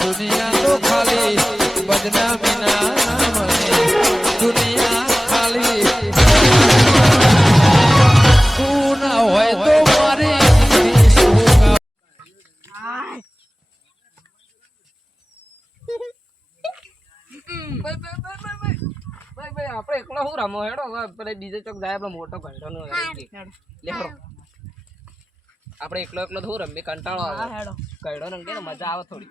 દુનિયા તો ખાલી દુનિયા ખાલી. તું ના હોય તો મારી આપણે એકલો શું રમો હેડો. હવે પેલા ચોક જાય આપણે મોટો ઘંટો નો લેડો આપણે એકલો એકલો શું રમીએ કંટાળો આવે. કઈડો રંગે મજા આવે થોડી.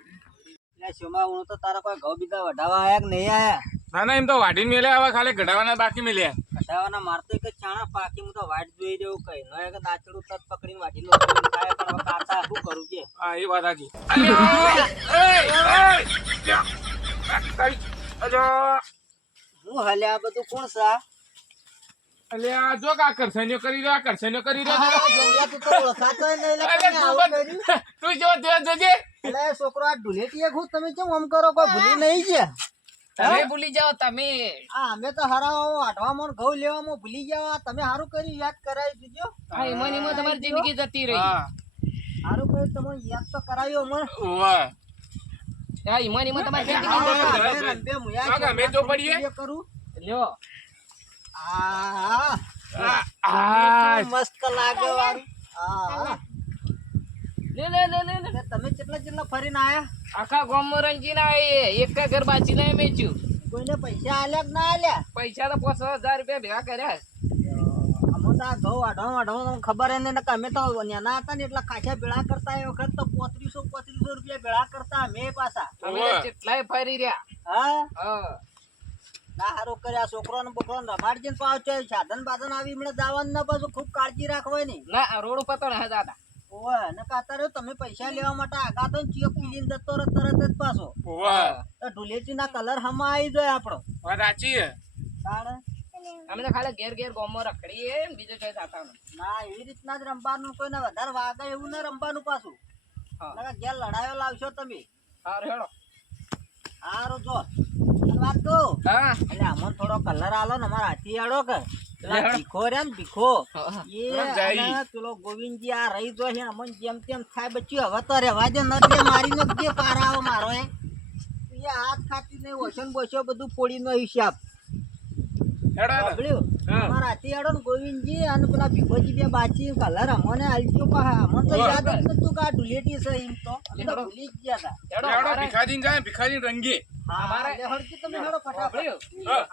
એટલે શોમા હું તો તારા કોઈ ઘઉં બીજા વઢાવા આયા કે નહીં આયા? ના ના એમ તો વાઢીને મેલ્યા હવે ખાલી ગઢાવાના બાકી મેલ્યા. કઢાવાના મારતો કે ચાણા પાકી હું તો વાટ જોઈ દેવું કઈ. ન કે દાચડું તત પકડીને લો ખાય પણ હવે શું કરું કે? હા એ વાત સાચી હું હલે આ બધું કોણ સા? એટલે આ જો કે આ કરી રહ્યો આ કરસનીઓ કરી રહ્યો તું જો જો જોજે એટલે છોકરો આ ઢુલેટીએ ખુદ તમે કેમ આમ કરો કોઈ ભૂલી નહીં છે તમે ભૂલી જાઓ તમે હા અમે તો હરાવો વાટવામાં ઘઉં લેવામાં ભૂલી ગયા તમે સારું કરી યાદ કરાવી દીજો હા એમાં એમાં તમારી જિંદગી જતી રહી સારું કરી તમે યાદ તો કરાવ્યો મને વાહ હા એમાં એમાં તમારી જિંદગી જતી રહી હું અમે તો પડીએ? કરું લ્યો મસ્ત લાગે લે લે લે લે તમે કેટલા કેટલા ફરીને આયા? આખા ગામમાં રંગીને આવીએ એક ઘર બાચીને મેચ્યું કોઈને પૈસા આલ્યા કે ના આલ્યા? પૈસા તો પાંચ હજાર રૂપિયા ભેગા કર્યા ખબર એને અમે તો નાના હતા ને એટલા ખાસા ભેળા કરતા એ વખત તો પોત્રીસો પોત્રીસો રૂપિયા ભેળા કરતા અમે પાછા. અમે કેટલાય ફરી રહ્યા. હા? હા. ના હારું કર્યા છોકરો ને બોકરો ને રમાડજે ને પાછો સાધન બાધન આવી હમણાં જવાનું ના પાછું ખૂબ કાળજી રાખવાની ની ના રોડ ઉપર તો ના દાદા. ઓય ને કાતર તમે પૈસા લેવા માટે આગા તો ચિયો પીલીને જતો તરત જ પાછો. તો ના કલર હમા આવી જાય આપણો. હે. અમે તો ખાલી ઘેર ઘેર ગામમાં રખડીએ ને બીજું કઈ થતા ના એવી રીતના જ રમવાનું કોઈને વધારે વાગે એવું ને રમવાનું પાછું. હા. ઘેર લડાયો લાવશો તમે. સારું હેડો. હારું જો. વાત કહું હા. એટલે આમાં થોડો કલર આલો ને અમારા હાથી આડો કે. ભીખો રે ને ભીખો. એ પેલો ગોવિંદજી આ રહી જો છે અમન જેમ તેમ થાય બચ્યું. હવે તો રેવા દે નથી મારી નો જે પાર આવો મારો એ. હાથ ખાતી નહીં ઓછન બોછો બધું પોડી નો હિસાબ હેડો હેડો. ને ગોવિંદજી અને પેલા ભીખોજી બે બાચી કલર અમને આલજો પાહા અમને તો યાદ જ નતું કે આ ડુલેટી છે એમ તો. અમે તો ભૂલી જ ગયા હતા. હેડો હેડો અમારે ભિખારીને જાય ભિખારીને રંગીએ હા, અમારે- એટલે તમે હેડો ફટાફટ.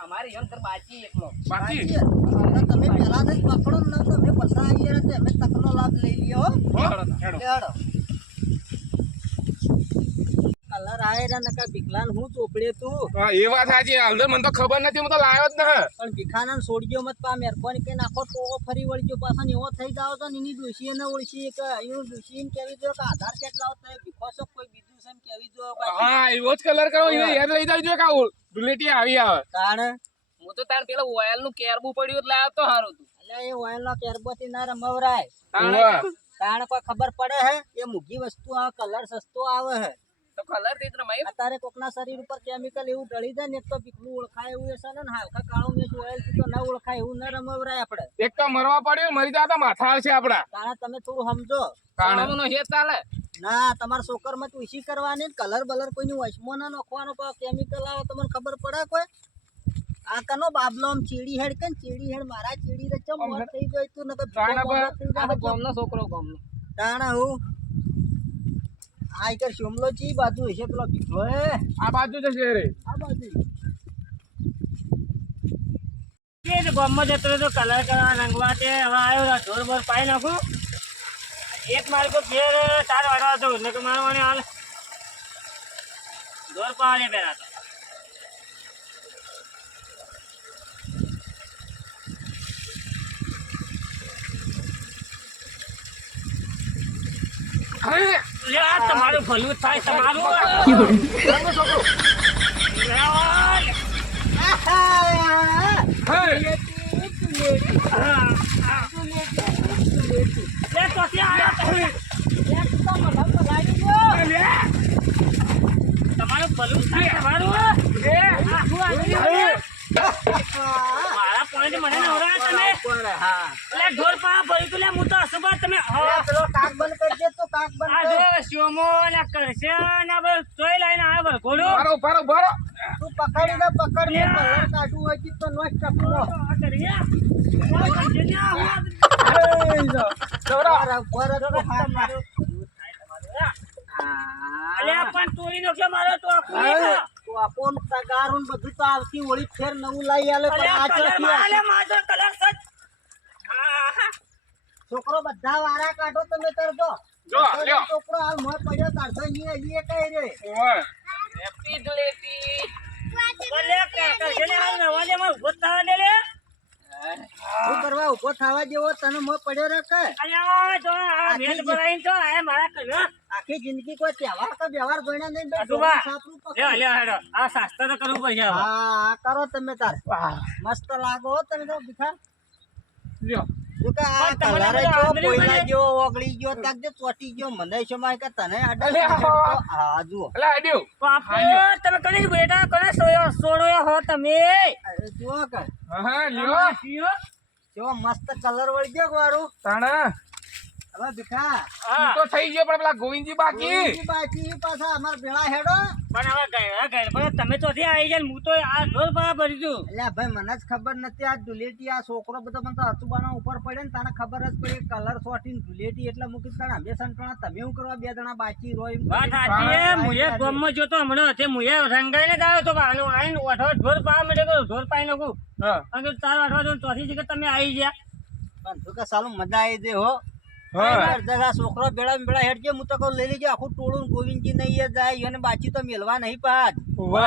અમારે બાચી એકલો. તમે પહેલા જ પકડો ને તમે આવીએ ને અમે તકનો લાભ લઈ લ્યો? હેડો લેડો. કલર આયરા ને કા ભીખલાન હું ચોપડે તું. હા એ વાત સાચી. હાલ મને તો ખબર નથી હું તો લાયો જ ન પણ ભીખાના છોડજો મત પા મહેરબાની કઈ નાખો ફરી વળજો પાછા એવો થઈ જાવ તો એની ડોશી ને ઓળખી કે એનું ડોશી કેવી જો કે આધાર કાર્ડ લાવો એ ભીખો છો કોઈ બીજું છે કેવી જો હા એવો જ કલર કરો એને યાદ લઈ જાવજો કે આવું આવી આવે. તાણે? હું તો તાર પેલા ઓઇલનું કેરબુ પડ્યું એટલે લાવ્યો તો સારું તું. એટલે એ ઓયલ કેરબોથી ના રમવરાય. કારણ તાણે કોઈ ખબર પડે હે? એ મૂકી વસ્તુ આ કલર સસ્તો આવે હે. તો કલરથી રમાય અત્યારે કોકના શરીર ઉપર કેમિકલ એવું ઢળી જાય ને તો પીકલું ઓળખાય એવું હશે ને હાલકા કાળો મેચ ઓઇલથી તો ના ઓળખાય એવું ના રમવરાય આપણે. એક તો મરવા પડ્યું મરી જાય તો માથા આવશે આપડા તાણે તમે થોડું સમજો. કારણ નો હે ચાલે. ના તમારા સોકરમાં ઉછી કરવાની કલર બલર કોઈની વચમાં ના નાખવાનો કેમિકલ આવે તમને ખબર પડે કોઈ? આ કનો બાબલો આમ ચીડી હેડ કે ચીડી હેડ મારા ચીડી રે ચમ મોત થઈ ગઈ તું ન તો ગામનો છોકરો ગામનો. તાણે હું? આ એક શોમલો ચી બાજુ હશે પેલો ભીખલો હે? આ બાજુ જશે રે. આ બાજુ. કે ગામમાં જતો તો કલર કરવા રંગવા તે હવે આવ્યો ઢોર બોર પાઈ નાખું. એક મારે કો ફેર તાર વાળવા હતો ને કે મારો હાલ. ઢોર પાડે પેલા તો. આ તમારું ભલું થાય, તમારું. તમારું ભલું થાય, તમારું. મારા પોઈન્ટ મને નવરા તમે. એટલે ઢોર પા ભરી તું, લે, હું તો અસુભા તમે. હા. કાક બંધ કરજે આ જો. ને લઈને આવે. ભરો ભરો ભરો તું પકડી પકડ કલર હોય તો નો ને મારો. તો આખું તગારું બધું તો આવતી હોળી ફેર નવું આલે પણ આ કલર છોકરો બધા વારા કાઢો તમે તાર જો જો, લ્યો. છોકરો હાલ મોય પડ્યો તાર તો અહીંયા હજી કઈ રે ઓય હેપી ધૂળેટી ભલે ક- કરશે હાલ નવા દે માં ઊભો થવા દે લે. શું કરવા ઊભો થવા જેવો તને મોય પડ્યો રે કે અલ્યા જો આ આખી ભેટ તો આ મારા કલર. આખી જિંદગી કોઈ તહેવાર કે વ્યવહાર જોઈને નહીં હેડો. આ શાસ્ત્ર તો કરવું પડશે હા કરો તમે તાર મસ્ત લાગો તમે તો તને તો લ્યો? કેવો મસ્ત કલર વળી ગયો વાળું તાણા. હવે ભીખા તો થઈ ગયો પણ પેલા ગોવિંદજી બાકી. બાકી પાછા અમાર ભેળા હેડો. પણ હવે ગયા ગયા પણ તમે તો થી આવી જાય હું તો આ ઢોર પા ભરી દઉં એટલે ભાઈ મને જ ખબર નથી આ ધુલેટી આ છોકરો બધો મને તો હતુબાના ઉપર પડે ને તને ખબર જ પડી કલર સોટી ધુલેટી એટલે મૂકી તને અમે સંટણા તમે શું કરવા બે જણા બાકી એમ વાત સાચી મુએ જોતો હમણાં હતી મુએ રંગાઈને જ આવ્યો તો આનો આઈને ઓઠો ઢોર પા મળે તો ઢોર પાઈ નાખું હા. અને તાર વાઠવા જો ચોથી જગ્યાએ તમે આવી ગયા. પણ તો કે સાલું મજા આવી દે હો. હા. છોકરો ભેળા ને ભેળા હેડજે હું તો લઈ લેજે આખું ટોળું ગોવિંદજી નહીં જાય એને બાચી તો મેલવા નહીં પાજ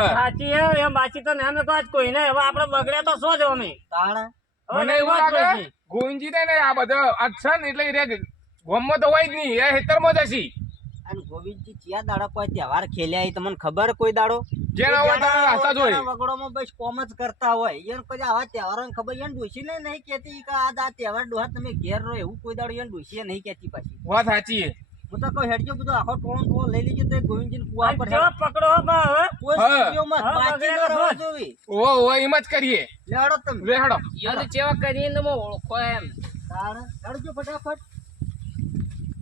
સાચી એમ બાચી તો ના મેં કોઈ કોઈને હવે આપણે બગડે તો શું જ અમે? તાણ. મને એવું લાગે ગોવિંદજી ને આ બધા અચ્છા ને એટલે રે ગોમમાં તો હોય જ નહીં એ હેતરમાં જ હશી. અને ગોવિંદજી ચિયા દાડા કોઈ તહેવાર ખેલ્યા એ તમને ખબર કોઈ દાડો? જેના હોય તારા રાસ્તા જ હોય વગડોમાં બસ કોમ જ કરતા હોય. એને કોઈ આવા તહેવારો ખબર એને ડોસી ને નહીં કેતી કે આ દા તહેવાર ડોહા તમે ઘેર રહો એવું કોઈ દાડો એને ડોસી નહીં કેતી પાછી. વાત સાચી છે. હું તો કહું હેડજો બધો આખો ટોળું ટોળું લઈ લેજો તો ગોવિંદજી કુવા પર જો પકડો હો બા હવે. કોઈ બાકી બગડેલા ન રહેવા જોવી. ઓ ઓ એમ જ કરીએ. લેડો તમે. લેડો યાર ચેવા કરીને તમે ઓળખો એમ. તાર. હેડજો ફટાફટ.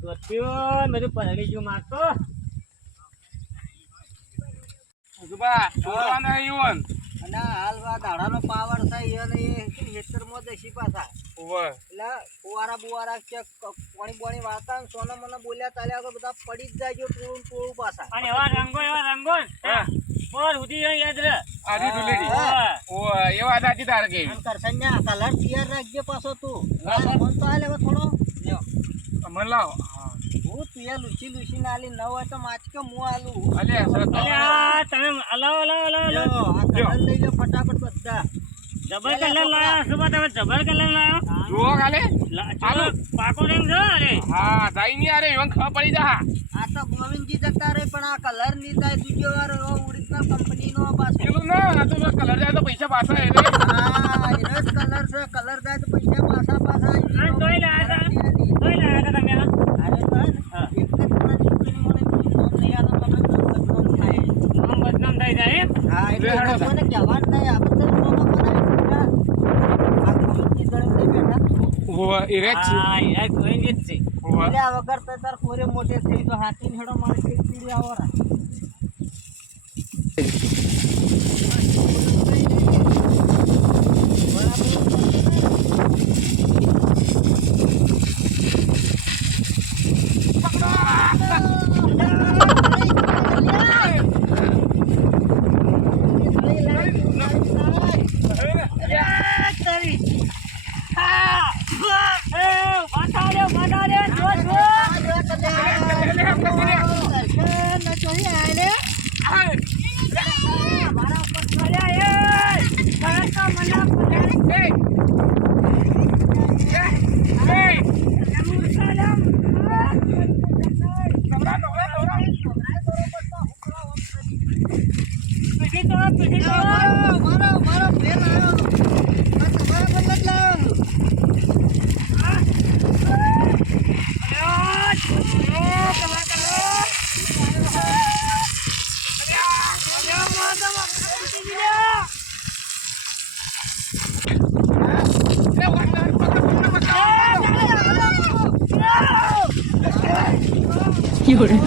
દોસ્તીઓ મેં તો પલળી ગયું મારતો સુભા જોવાનું આવ્યું અને આ હાલ આ દાડાનો પાવર થાય એને એ ખેતરમાં દસી પાછા. ઓવે એટલે ફુવારા બુવારા છે પાણી બોણી વાળતા ને સોના મને બોલ્યા ચાલ્યા વગર બધા પડી જ જાય ટોળું ને પાછા. અને એવા રંગો એવા રંગો ને, હા. બોર સુધી જાય યાદ રહે આજી ડુલેડી ઓ એ વાત સાચી કે. કરસન્યા કલર તૈયાર રાખજે પાછો તું. ફોન તો હાલ થોડો લ્યો. મને લાવો. હા. તું એ લૂસી લૂસી આલી. ન હોય તો માચકે હું આલું અલે તમે હલાવો હલાવો હલાવો હલાવો. લ્યો, આ કલર લઈ લો ફટાફટ બધા. જબર કલર તમે જબર કલર લાવ્યો જુઓ કાલે લા- હાલો. પાકો રંગ અરે? હા જાય નહીં અરે એવન ખબર પડી જા આ તો ગોવિંદજી જતા પણ આ કલરની થાય બીજો વાર ઓરિજિનલ કંપની નો પાછો. પેલું ના આ તો કલર જાય તો પૈસા પાછા એટલે હા એનો કલર છે કલર જાય તો પૈસા પાછા પાછા આ તોય લાયા હતા તોય લાયા હતા તમે અરે પણ હા. એક જ જણા છોકરીને મને કોઈ નામ નહીં આલો તો મને બદનામ થાય. થઈ જાય એમ? હા, એટલે. મને કહેવાનું નહીં. આપણે તો સોના બનાવી બેઠા. એ કોઈ જ છે. વગર તાર કોરે મોટે થઈ હેડો મારે રા. હા! એ, વાંધા લ્યો, વાંધા લ્યો, જો, જો. અલ્યા, એ, તરત તો મને પકડી મૂર્છા લ્યો. પીઠી તો, પીઠી તો. મારો મારો બેન આવ્યો તમારા પર નથી લાવ્યો અલ્યા, છોકરો, કલા કરો. અલ્યા, માતા બાપા, પીઠી દીધા. એ વાત ના, પકડ, પકડ, પકડ. અજુબા મગર્યા આ ધૂળેટી નાખતો ખબર નહીં પડતી. અરે ભીખો આ ભીખો રહી જાય લે. અલ્યા થોડો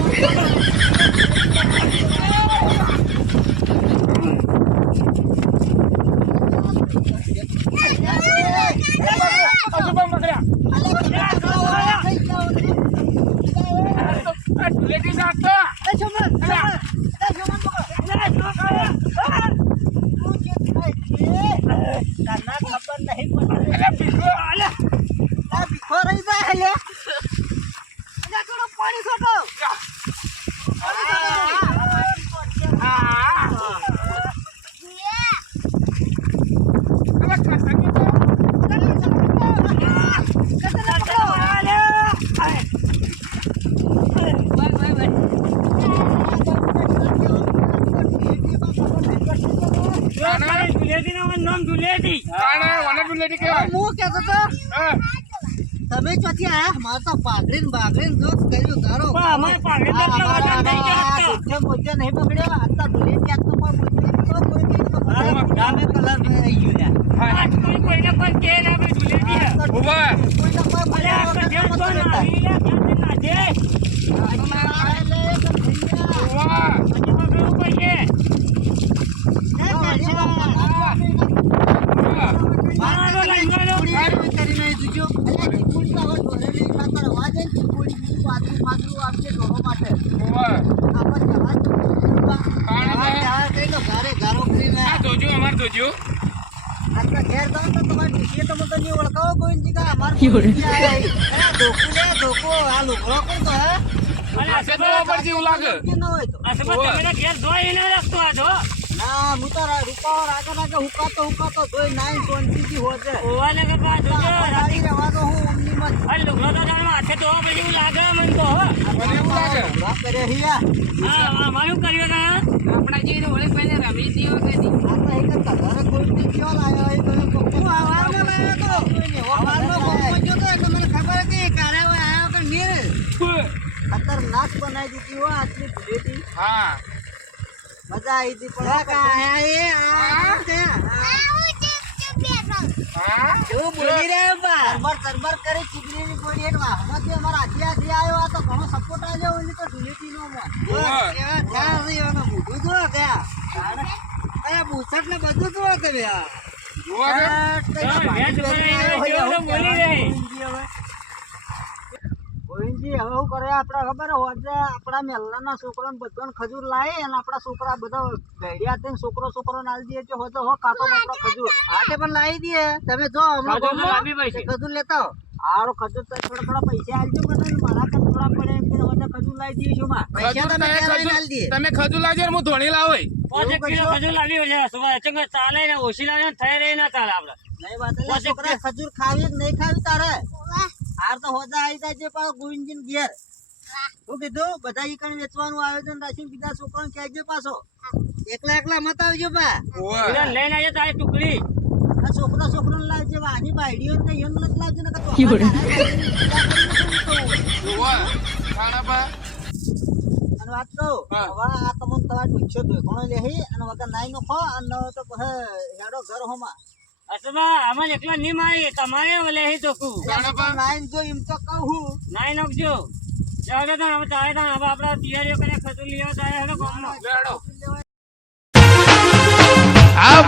પાણી છોટો. હા હવે કરસનીઓ તો નામ ધુલેટી તાણે વને ધૂળેટી કહેવાય હું કહેતો તો, તમે ચોથી આયા મારે તો પાઘડીને બાઘડીને જો કર્યું ધારો પણ અમારે પાઘડી તો એટલા બધા થઈ ગયા હતા. મોજે મોજે નહીં પકડ્યો આ તો ધૂળી ક્યાંક તો કોઈ મોજે તો કોઈ નહીં પકડ્યો. ગામે કલર રહી ગયું. હા કોઈ કોઈને કોઈ કે ના ભાઈ ધુલેટી હે. ઊભા કોઈને કોઈ અરે આ તો ઘેર તો તો ના લેતા. આવી લે, ઘેરથી ના દે. તો ભૈયા. ઊભા હજી પકડવું પડશે. મારો લાઈવાનો. આ જોજો અમાર જોજો અને આ તો ઉપર જેવું લાગે આ સબા તમે તો ઘેર ધોઈ ને રાખતો આ ધો. ના હું તો રૂપાઓ રાગે રાગે હુકાતો હુકાતો જોઈ નાઈન શાંતિથી હોજે ઓવાને કે પા જોજો. રાતી રહેવાનો હું માં લુગડો તો હાથે પછી એવું લાગે મને તો હો. મને એવું લાગે. કરે હિયા હા, હા, કર્યું તા. આપણા જેવી હોળી પહેલે રમી દી વખતે આ તો એક કોઈ ક્યાં લાયો એ તો લાયો તો. જો તો એટલે મને ખબર હતી ઓય આયો કે નીર ખતરનાક બનાવી દીધી હો આટલી ભૂલેથી. હા. મજા આવી હતી પણ આયા એ આ. હા? બોલી રહ્યો બા સરબર સરબર કરી ચીકણીની ગોળી એટલે વાહમાંથી અમારા હાથી હાથી આવ્યો આ તો ઘણો સપોર્ટ આવ્યો ઓલી તો નો માં. કેવા ક્યાં છે મોઢું અરે બુસટ ને બધું જોવા કે આવ્યો જેવો બોલી રહી. હવે શું કરે આપણે ખબર હોજે આપણા મહેલાના છોકરાને બધાને ખજૂર લાવી અને આપણા છોકરા બધા ઘડિયા થઈને છોકરો છોકરો નાલી દઈએ છે હોજે હો કાતો બાપડો ખજૂર. હાથે પણ લાવી દઈએ તમે જો હમણાં ખજૂર લેતા આરો ખજૂર તો થોડા થોડા પૈસા આલજો મને મારા કાન થોડા પડે એમ કે હોજે ખજૂર લાવી દઈશું માં? પૈસા ખજૂર તમે દઈએ. ખજૂર તમે ખજૂર લાવજો હું ધોણી લાવો પાંચ એક કિલો ખજૂર લાવી હોય છે. ચાલે ને ઓછી લાવે થઈ રહી ના ચાલે આપણે. નહીં વાત છોકરા ખજૂર ખાવી નહીં ખાવી તારે? હાર તો હોજા આવી જાય છે પણ ગોવિંદજી ઘેર. શું કીધું બધા ઈકણ કણ વેચવાનું આયોજન રાખીને બીજા છોકરાને કહેજો પાછો. એકલા એકલા મત આવજો બા. લઈને આવજો તારી ટુકડી. આ છોકરા છોકરાને લાવજે બા. આની બાયડીઓ ને એમ નથી લાવજો ને અને વાત કહું. હવે આ તમને તમારે પૂછ્યો તો ઘણો લેહી અને વગર નાઈ ખો અને તો પછી હેડો ઘર હોમાં. અસબા આમાં એકલા નહીં મારી તમારે ઓલે હી ખાણા પા નાઈન જો એમ તો કહું. નાઈ નાખજો ચાલે તો હવે તારે તો હવે આપણા તૈયારીઓ કરીને ખજૂર લેવા જાય હવે ગામમાં. આ